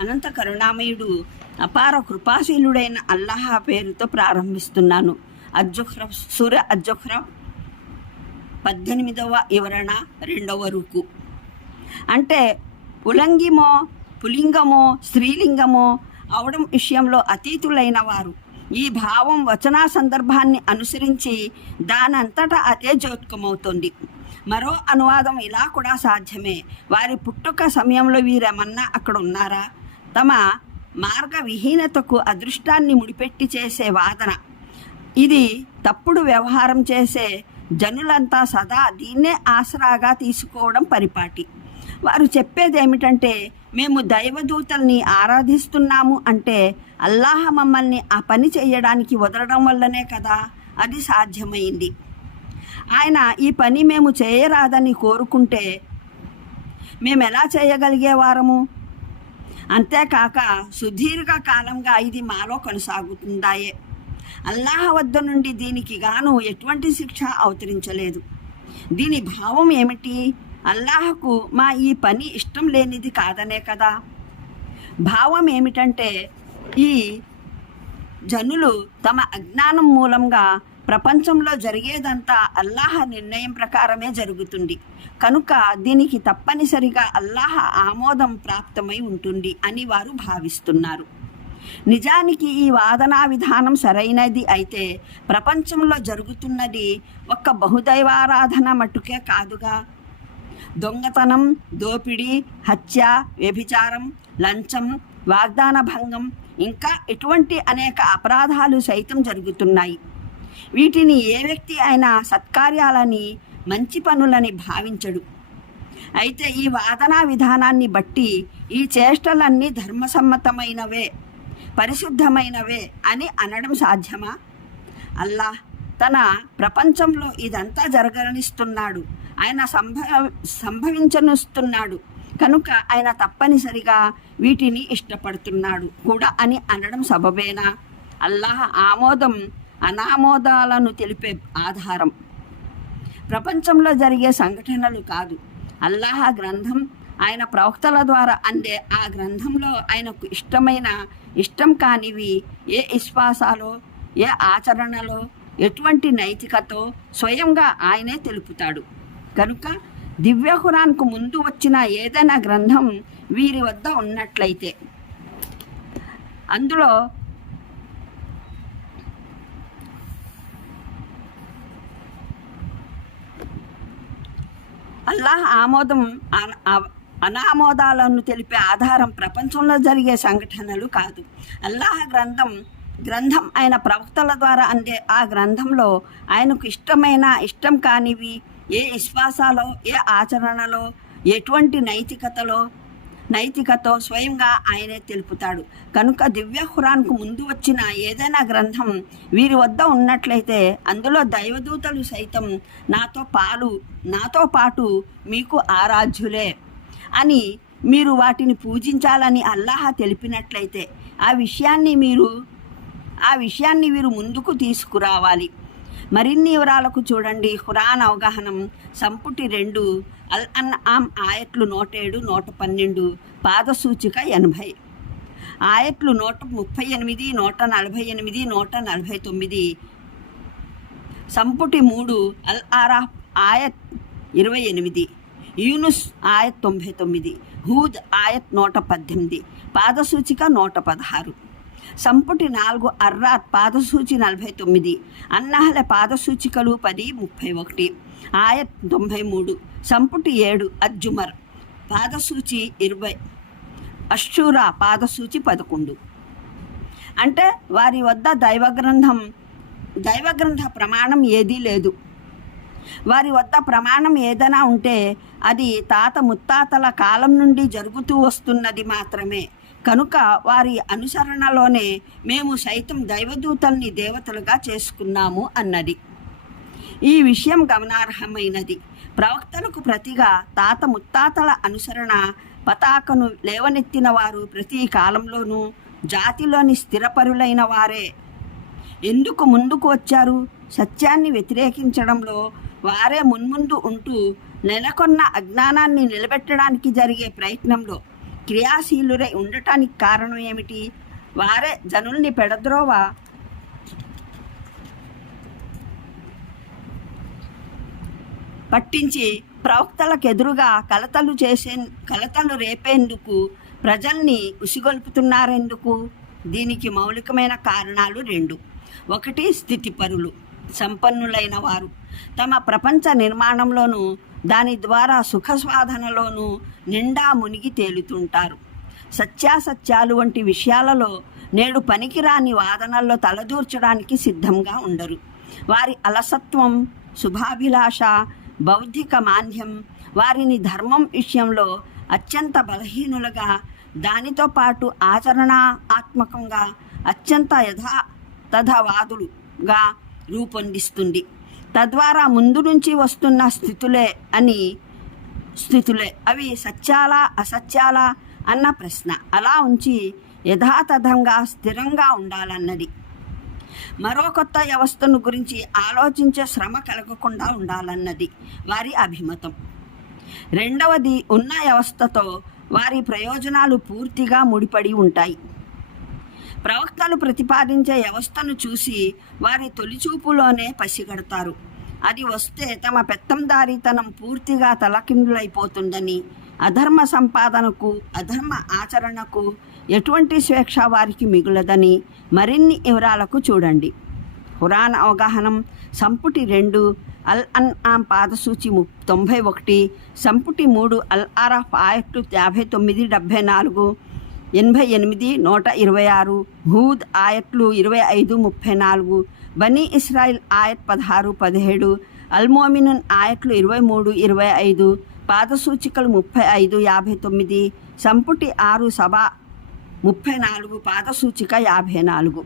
అనంత కరుణామయుడు అపార కృపాశీలుడైన అల్లాహ పేరుతో ప్రారంభిస్తున్నాను. అజ్జుహ్ర సుర అజ్జుహ్ర పద్దెనిమిదవ వివరణ రెండవ రుకు. అంటే పులంగిమో పులింగమో స్త్రీలింగమో అవడం విషయంలో అతీతులైన వారు. ఈ భావం వచనా సందర్భాన్ని అనుసరించి దానంతటా అదే జోత్కమవుతుంది. మరో అనువాదం ఇలా కూడా సాధ్యమే. వారి పుట్టుక సమయంలో వీరేమన్నా అక్కడ ఉన్నారా తమ మార్గ విహీనతకు అదృష్టాన్ని ముడిపెట్టి చేసే వాదన. ఇది తప్పుడు వ్యవహారం చేసే జనులంతా సదా దీన్నే ఆసరాగా తీసుకోవడం పరిపాటి. వారు చెప్పేది ఏమిటంటే మేము దైవదూతల్ని ఆరాధిస్తున్నాము అంటే అల్లాహ మమ్మల్ని ఆ పని చేయడానికి వదలడం వల్లనే కదా అది సాధ్యమైంది. ఆయన ఈ పని మేము చేయరాదని కోరుకుంటే మేము ఎలా చేయగలిగేవారము అంతేకాక సుదీర్ఘ కాలంగా ఇది మాలో కొనసాగుతుందాయే. అల్లాహ వద్ద నుండి దీనికి గాను ఎటువంటి శిక్ష అవతరించలేదు. దీని భావం ఏమిటి? అల్లాహకు మా ఈ పని ఇష్టం లేనిది కాదనే కదా. భావం ఏమిటంటే ఈ జనులు తమ అజ్ఞానం మూలంగా ప్రపంచంలో జరిగేదంతా అల్లాహ నిర్ణయం ప్రకారమే జరుగుతుంది. కనుక దీనికి తప్పనిసరిగా అల్లాహ ఆమోదం ప్రాప్తమై ఉంటుంది అని వారు భావిస్తున్నారు. నిజానికి ఈ వాదనా విధానం సరైనది అయితే ప్రపంచంలో జరుగుతున్నది ఒక్క బహుదైవారాధన మట్టుకే కాదుగా. దొంగతనం దోపిడీ హత్య వ్యభిచారం లంచం వాగ్దాన భంగం ఇంకా ఇటువంటి అనేక అపరాధాలు సైతం జరుగుతున్నాయి. వీటిని ఏ వ్యక్తి అయినా సత్కార్యాలని మంచి పనులని భావించడు. అయితే ఈ వాదనా విధానాన్ని బట్టి ఈ చేష్టలన్నీ ధర్మసమ్మతమైనవే పరిశుద్ధమైనవే అని అనడం సాధ్యమా? అల్లాహ్ తన ప్రపంచంలో ఇదంతా జరగనిస్తున్నాడు. ఆయన సంభవ సంభవించనుస్తున్నాడు. కనుక ఆయన తప్పనిసరిగా వీటిని ఇష్టపడుతున్నాడు కూడా అని అనడం సబబేనా? అల్లాహ్ ఆమోదం అనామోదాలను తెలిపే ఆధారం. ప్రపంచంలో జరిగే సంఘటనలు కాదు. అల్లాహ గ్రంథం ఆయన ప్రవక్తల ద్వారా అందే ఆ గ్రంథంలో ఆయనకు ఇష్టమైన ఇష్టం కానివి ఏ విశ్వాసాలో ఏ ఆచరణలో ఎటువంటి నైతికతో స్వయంగా ఆయనే తెలుపుతాడు. కనుక దివ్య ఖురాన్కు ముందు వచ్చిన ఏదైనా గ్రంథం వీరి వద్ద ఉన్నట్లయితే అందులో అల్లాహ్ ఆమోదం అన- అవ- అనామోదాలను తెలిపే ఆధారం ప్రపంచంలో జరిగే సంఘటనలు కాదు. అల్లాహ్ గ్రంథం గ్రంథం ఆయన ప్రవక్తల ద్వారా అందే ఆ గ్రంథంలో ఆయనకు ఇష్టమైన ఇష్టం కానివి ఏ విశ్వాసాలో ఏ ఆచరణలో ఎటువంటి నైతికతలో నైతికతో స్వయంగా ఆయనే తెలుపుతాడు. కనుక దివ్య ఖురాన్కు ముందు వచ్చిన ఏదైనా గ్రంథం వీరి వద్ద ఉన్నట్లయితే అందులో దైవదూతలు సైతం నాతో పాలు నాతో పాటు మీకు ఆరాధ్యులే అని మీరు వాటిని పూజించాలని అల్లాహ తెలిపినట్లయితే ఆ విషయాన్ని మీరు ఆ విషయాన్ని వీరు ముందుకు తీసుకురావాలి. మరిన్ని వివరాలకు చూడండి. ఖురాన్ అవగాహనం సంపుటి రెండు అల్ అన్ ఆమ్ ఆయట్లు నూట ఏడు నూట పన్నెండు పాదసూచిక ఎనభై. ఆయట్లు నూట ముప్పై ఎనిమిది నూట నలభై ఎనిమిది నూట నలభై తొమ్మిది. సంపుటి మూడు అల్ ఆరా ఆయత్ ఇరవై ఎనిమిది. యూనుస్ ఆయత్ తొంభై తొమ్మిది. హూద్ ఆయత్ నూట పద్దెనిమిది. పాదసూచిక నూట పదహారు. సంపుటి నాలుగు అర్రాత్ పాదసూచి నలభై తొమ్మిది అన్నహల పాదసూచికలు పది ముప్పై ఒకటి. ఆయత్ తొంభై మూడు సంపుటి ఏడు అజ్జుమర్. పాదసూచి ఇరవై అశ్షూరా పాదసూచి పదకొండు. అంటే వారి వద్ద దైవగ్రంథం దైవగ్రంథ ప్రమాణం ఏదీ లేదు. వారి వద్ద ప్రమాణం ఏదైనా ఉంటే అది తాత ముత్తాతల కాలం నుండి జరుగుతూ వస్తున్నది మాత్రమే. కనుక వారి అనుసరణలోనే మేము సైతం దైవదూతల్ని దేవతలుగా చేసుకున్నాము అన్నది. ఈ విషయం గమనార్హమైనది. ప్రవక్తలకు ప్రతిగా తాత ముత్తాతల అనుసరణ పతాకను లేవనెత్తిన వారు ప్రతి కాలంలోనూ జాతిలోని స్థిరపరులైన వారే. ఎందుకు ముందుకు వచ్చారు? సత్యాన్ని వ్యతిరేకించడంలో వారే మున్ముందు ఉంటూ నెలకొన్న అజ్ఞానాన్ని నిలబెట్టడానికి జరిగే ప్రయత్నంలో క్రియాశీలురై ఉండటానికి కారణం ఏమిటి? వారే జనుల్ని పెడద్రోవ? పట్టించి ప్రవక్తలకు ఎదురుగా కలతలు చేసే కలతలు రేపేందుకు ప్రజల్ని ఉసిగొల్పుతున్నారెందుకు? దీనికి మౌలికమైన కారణాలు రెండు. ఒకటి స్థితిపరులు. సంపన్నులైన వారు. తమ ప్రపంచ నిర్మాణంలోనూ దాని ద్వారా సుఖ సాధనలోనూ నిండా మునిగి తేలుతుంటారు. సత్యాసత్యాలు వంటి విషయాలలో నేడు పనికిరాని వాదనల్లో తలదూర్చడానికి సిద్ధంగా ఉండరు. వారి అలసత్వం శుభాభిలాష బౌద్ధిక మాంద్యం వారిని ధర్మం విషయంలో అత్యంత బలహీనులుగా దానితో పాటు ఆచరణాత్మకంగా అత్యంత యథా తథవాదులుగా రూపొందిస్తుంది. తద్వారా ముందు నుంచి వస్తున్న స్థితులే అని స్థితులే. అవి సత్యాలా అసత్యాలా అన్న ప్రశ్న. అలా ఉంచి యథాతథంగా స్థిరంగా ఉండాలన్నది. మరో కొత్త వ్యవస్థను గురించి ఆలోచించే శ్రమ కలగకుండా ఉండాలన్నది వారి అభిమతం. రెండవది ఉన్న వ్యవస్థతో వారి ప్రయోజనాలు పూర్తిగా ముడిపడి ఉంటాయి. ప్రవక్తలు ప్రతిపాదించే వ్యవస్థను చూసి వారి తొలిచూపులోనే పసిగడతారు. అది వస్తే తమ పెత్తందారీతనం పూర్తిగా తలకిందులైపోతుందని అధర్మ సంపాదనకు అధర్మ ఆచరణకు ఎటువంటి స్వేచ్ఛ వారికి మిగులదని మరిన్ని వివరాలకు చూడండి. పురాణ అవగాహనం సంపుటి రెండు అల్ అన్ ఆమ్ పాదసూచి తొంభై ఒకటి సంపుటి మూడు అల్ ఆరాఫ్ ఆయట్టు యాభై తొమ్మిది డెబ్భై నాలుగు ఎనభై ఎనిమిది నూట ఇరవై ఆరు హూద్ ఆయట్లు ఇరవై ఐదు ముప్పై నాలుగు బనీ ఇస్రాయిల్ ఆయత్ పదహారు పదిహేడు అల్మోమినున్ ఆయట్లు ఇరవై మూడు ఇరవై ఐదు పాదసూచికలు ముప్పై ఐదు యాభై తొమ్మిది సంపుటి ఆరు సభ ముప్పై నాలుగు పాదసూచిక యాభై నాలుగు.